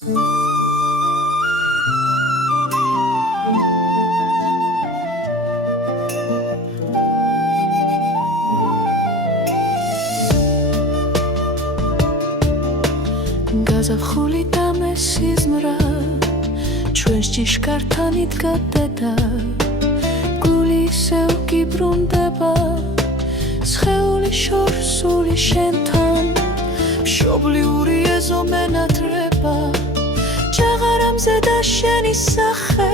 გაზაფხული და მესიზმრა ჩვენს ჭიშკართან იდგა დედა გული ისევ გიბრუნდება სხეული შორსული შენთან მშობლიური ეზო მენატრება ჭაღარამზე და შენი სახე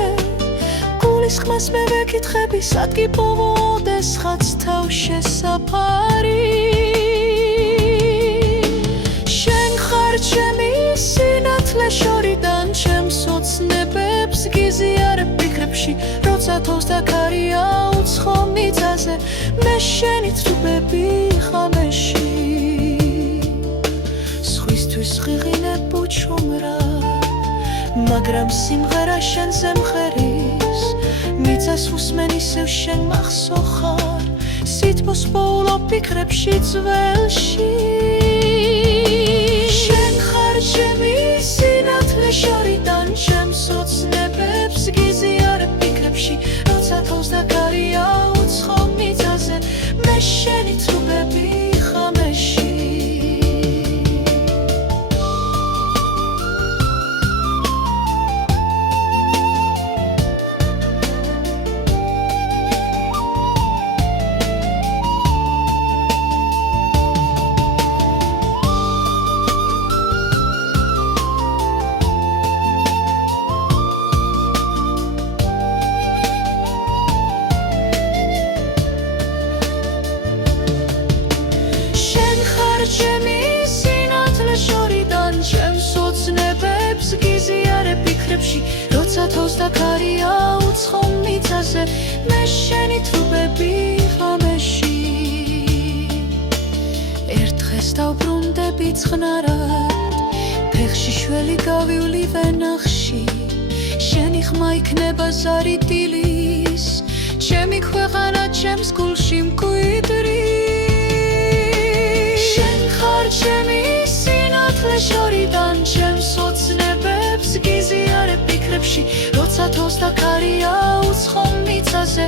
გულის ხმას მე ვეკითხები სადგი პოვოდეს ხაც თავ შესაფარი ჩემი სინათლე შორიდან ჩემს ოცნებებს გიზიარებ ფიქრებში როცა თოვს და ქარია უცხო მიწაზე მე შენი თრუბები ხამეში სხვისთვის ღიღინებ უჩუმრა მაგრამ სიმღერა შენზე მღერის მიწას უსმენ ისევ შენ მახსოვ ხარ სითბოს პოულობ ფიქრებში ძველში ჩემი სინათლე შორიდან ჩემს ოცნებებს გიზიარებ ფიქრებში როცა თოვს და ქარია უცხო მიწაზე მე შენი თრუბები ხამეში ჩემი სინათლე შორიდან ჩემს ოცნებებს გიზიარებ ფიქრებში როცა თოვს და ქარია უცხო მიწაზე მე შენი თრუბები ხამეში ერთ დღეს დავბრუნდები წყნარად ფეხში შველი გავივლი ვენახში შენი ხმა იქნება ზარი დილის ჩემი ქვეყანა ჩემს გულში მკვიდრი ჩემი სინათლე შორიდან ჩემს ოცნებებს გიზიარებ ფიქრებში როცა თოვს და ქარია უცხო მიწაზე